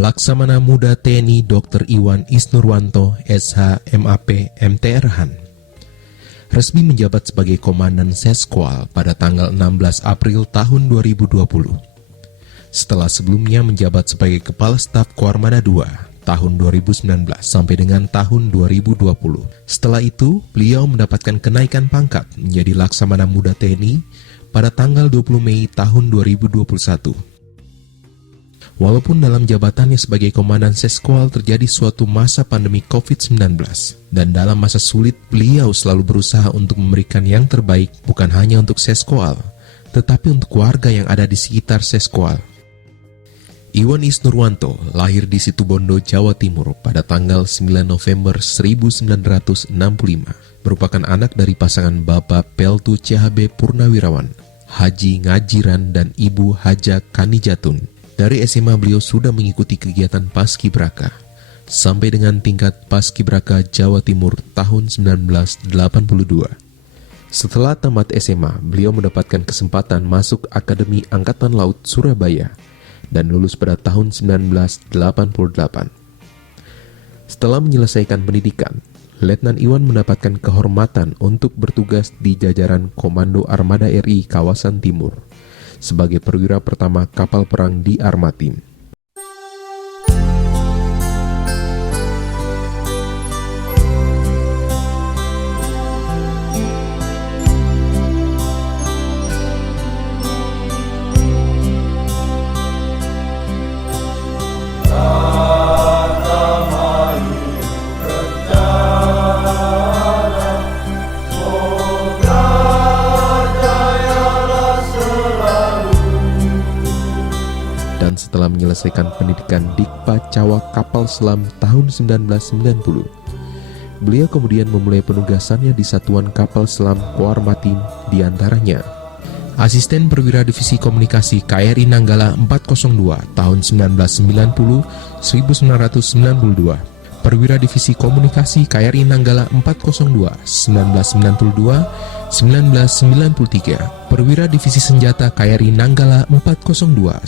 Laksamana Muda TNI Dr. Iwan Isnurwanto, SH, MAP, MTRhan, resmi menjabat sebagai Komandan Seskwal pada tanggal 16 April tahun 2020. Setelah sebelumnya menjabat sebagai Kepala Staf Koarmada II tahun 2019 sampai dengan tahun 2020. Setelah itu, beliau mendapatkan kenaikan pangkat menjadi Laksamana Muda TNI pada tanggal 20 Mei tahun 2021. Walaupun dalam jabatannya sebagai Komandan Seskwal terjadi suatu masa pandemi COVID-19, dan dalam masa sulit beliau selalu berusaha untuk memberikan yang terbaik bukan hanya untuk Seskwal, tetapi untuk warga yang ada di sekitar Seskwal. Iwan Isnurwanto lahir di Situbondo, Jawa Timur pada tanggal 9 November 1965, merupakan anak dari pasangan Bapak Peltu CHB Purnawirawan, Haji Ngajiran dan Ibu Haja Kanijatun. Dari SMA beliau sudah mengikuti kegiatan Paskibraka sampai dengan tingkat Paskibraka Jawa Timur tahun 1982. Setelah tamat SMA, beliau mendapatkan kesempatan masuk Akademi Angkatan Laut Surabaya dan lulus pada tahun 1988. Setelah menyelesaikan pendidikan, Letnan Iwan mendapatkan kehormatan untuk bertugas di jajaran Komando Armada RI Kawasan Timur sebagai perwira pertama kapal perang di Armatim. Dan setelah menyelesaikan pendidikan Dikpa Cawak Kapal Selam tahun 1990, beliau kemudian memulai penugasannya di Satuan Kapal Selam Koarmatim, diantaranya Asisten Perwira Divisi Komunikasi KRI Nanggala 402 tahun 1990-1992, Perwira Divisi Komunikasi KRI Nanggala 402 1992-1993, Perwira Divisi Senjata KRI Nanggala 402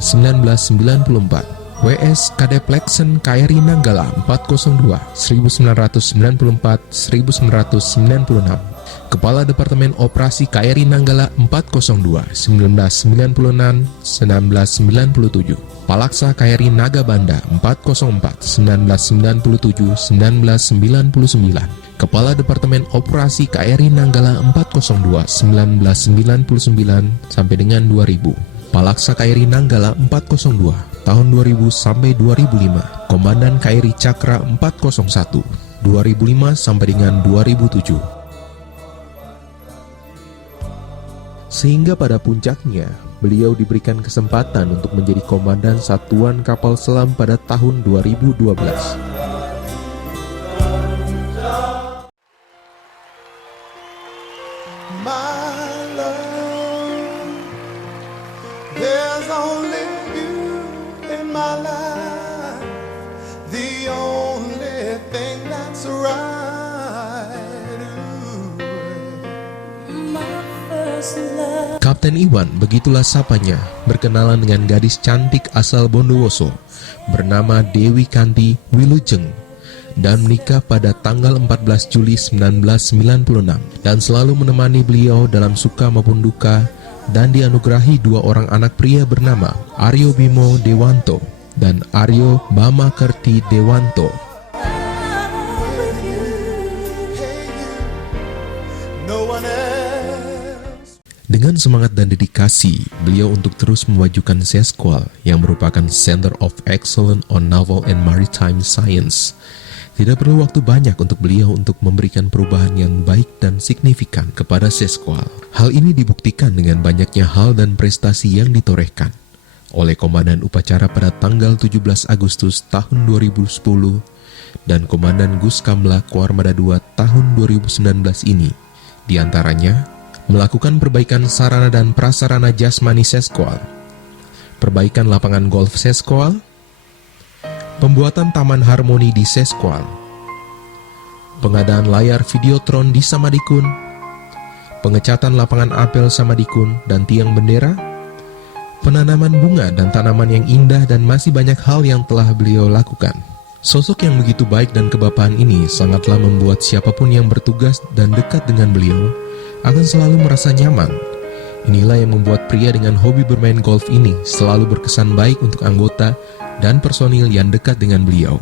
1993-1994, WS Kadepleksен KRI Nanggala 402 1994-1996, Kepala Departemen Operasi KRI Nanggala 402 1996-1997, Palaksa KRI Nagabanda 404 1997-1999, Kepala Departemen Operasi KRI Nanggala 402 1999 sampai dengan 2000, Palaksa KRI Nanggala 402 tahun 2000 sampai 2005, Komandan KRI Cakra 401 2005 sampai dengan 2007. Sehingga pada puncaknya, beliau diberikan kesempatan untuk menjadi Komandan Satuan Kapal Selam pada tahun 2012. Kapten Iwan, begitulah sapanya, berkenalan dengan gadis cantik asal Bondowoso bernama Dewi Kanti Wilujeng dan menikah pada tanggal 14 Juli 1996 dan selalu menemani beliau dalam suka maupun duka, dan dianugerahi dua orang anak pria bernama Aryo Bimo Dewanto dan Aryo Bamakerti Dewanto. Dengan semangat dan dedikasi, beliau untuk terus memajukan Seskwal yang merupakan Center of Excellence on Naval and Maritime Science. Tidak perlu waktu banyak untuk beliau untuk memberikan perubahan yang baik dan signifikan kepada Seskwal. Hal ini dibuktikan dengan banyaknya hal dan prestasi yang ditorehkan oleh Komandan Upacara pada tanggal 17 Agustus tahun 2010 dan Komandan Guskamla Koarmada II tahun 2019 ini. Di antaranya, melakukan perbaikan sarana dan prasarana jasmani Seskwal, perbaikan lapangan golf Seskwal, pembuatan taman harmoni di Seskwal, pengadaan layar videotron di Samadikun, pengecatan lapangan apel Samadikun dan tiang bendera, penanaman bunga dan tanaman yang indah, dan masih banyak hal yang telah beliau lakukan. Sosok yang begitu baik dan kebapaan ini sangatlah membuat siapapun yang bertugas dan dekat dengan beliau akan selalu merasa nyaman. Inilah yang membuat pria dengan hobi bermain golf ini selalu berkesan baik untuk anggota dan personil yang dekat dengan beliau.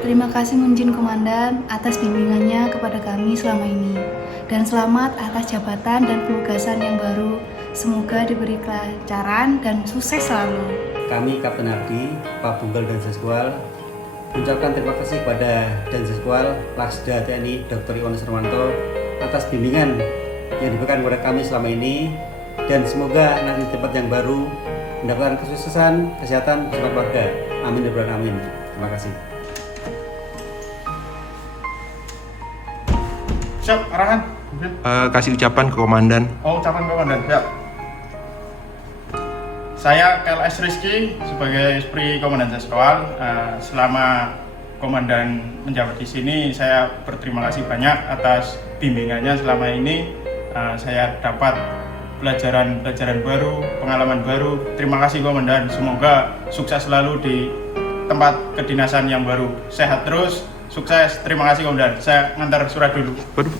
Terima kasih Munjin Komandan atas bimbingannya kepada kami selama ini. Dan selamat atas jabatan dan penugasan yang baru. Semoga diberi kelancaran dan sukses selalu. Kami Kapten Abdi, Pak Bunggal dan Seskual mengucapkan terima kasih kepada Dan Seskual, Laksda TNI Dr. Iwan Surwanto atas bimbingan yang diberikan kepada kami selama ini, dan semoga nanti di tempat yang baru mendapatkan kesuksesan, kesehatan bersama keluarga. Amin ya rabbal alamin. Terima kasih. Siap, arahan. Kasih ucapan ke komandan. Oh, ucapan ke komandan, siap. Saya KLS Rizky sebagai Spri Komandan Seskual. Selama komandan menjabat di sini, saya berterima kasih banyak atas bimbingannya selama ini. Saya dapat pelajaran baru, pengalaman baru. Terima kasih komandan. Semoga sukses selalu di tempat kedinasan yang baru. Sehat terus. Sukses, terima kasih komandan. Saya ngantar surat dulu. Waduh.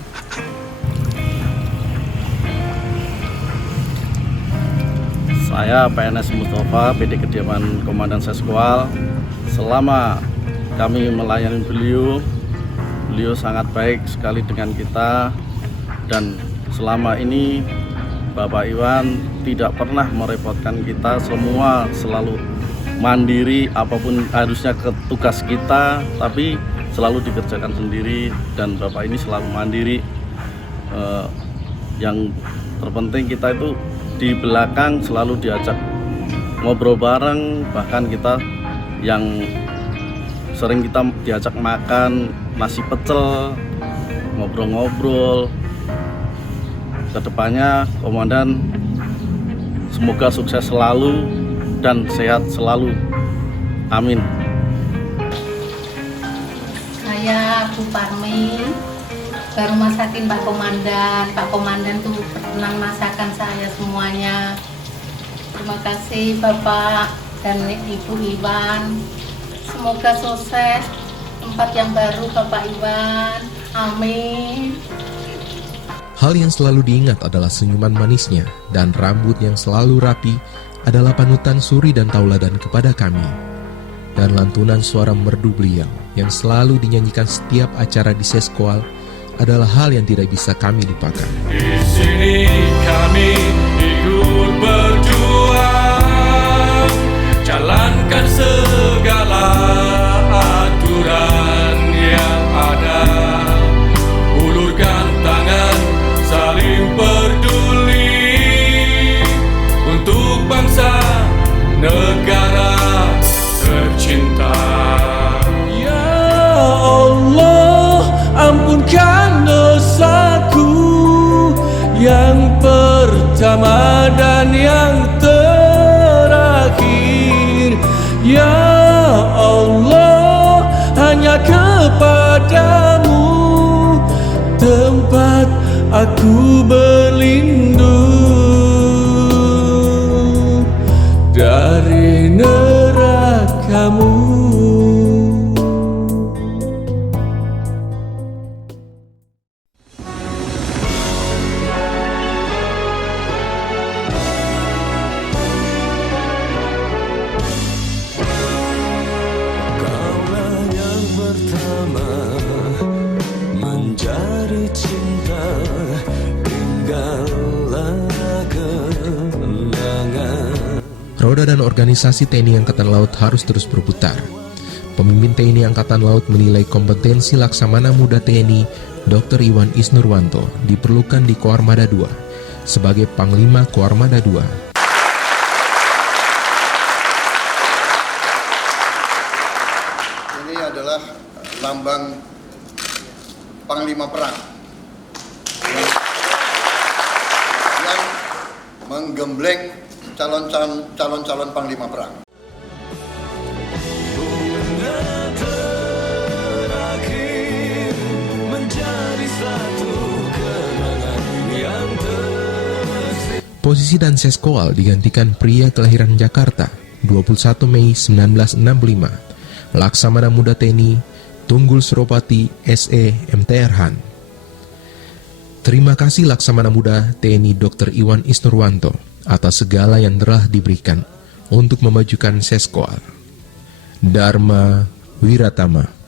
Saya PNS Mustafa, PD Kediaman Komandan Seskual. Selama kami melayani beliau sangat baik sekali dengan kita, dan selama ini Bapak Iwan tidak pernah merepotkan kita, semua selalu mandiri, apapun harusnya ke tugas kita, tapi selalu dikerjakan sendiri, dan Bapak ini selalu mandiri. Yang terpenting kita itu di belakang selalu diajak ngobrol bareng, bahkan kita yang sering kita diajak makan nasi pecel, ngobrol-ngobrol. Kedepannya komandan semoga sukses selalu dan sehat selalu, amin. Saya Bu Parmi, baru masakin Pak Komandan. Pak Komandan tuh pernah masakan saya semuanya. Terima kasih Bapak dan Ibu Iwan. Semoga sukses tempat yang baru Bapak Iwan. Amin. Hal yang selalu diingat adalah senyuman manisnya, dan rambut yang selalu rapi adalah panutan suri dan tauladan kepada kami. Dan lantunan suara merdu beliau yang selalu dinyanyikan setiap acara di Seskual adalah hal yang tidak bisa kami lupakan. Di sini kami ikut berjuang, jalankan segala aturan yang ada, ulurkan tangan saling peduli untuk bangsa negara tercinta. Ya Allah, ampunkan dosaku yang pertama dan yang terakhir. Ya Allah, hanya kepadamu tempat aku berlindung dari nerakamu. Roda dan organisasi TNI Angkatan Laut harus terus berputar. Pemimpin TNI Angkatan Laut menilai kompetensi Laksamana Muda TNI Dr. Iwan Isnurwanto diperlukan di Koarmada II sebagai Panglima Koarmada II. Ini adalah lambang Panglima Perang yang menggembleng calon-calon Panglima Perang. Terakhir menjadi satu kenangan yang Posisi dan Seskoal digantikan pria kelahiran Jakarta 21 Mei 1965, Laksamana Muda TNI Tunggul Suropati SE MTR Han. Terima kasih Laksamana Muda TNI Dr. Iwan Isnurwanto atas segala yang telah diberikan untuk memajukan Seskoal. Dharma Wiratama.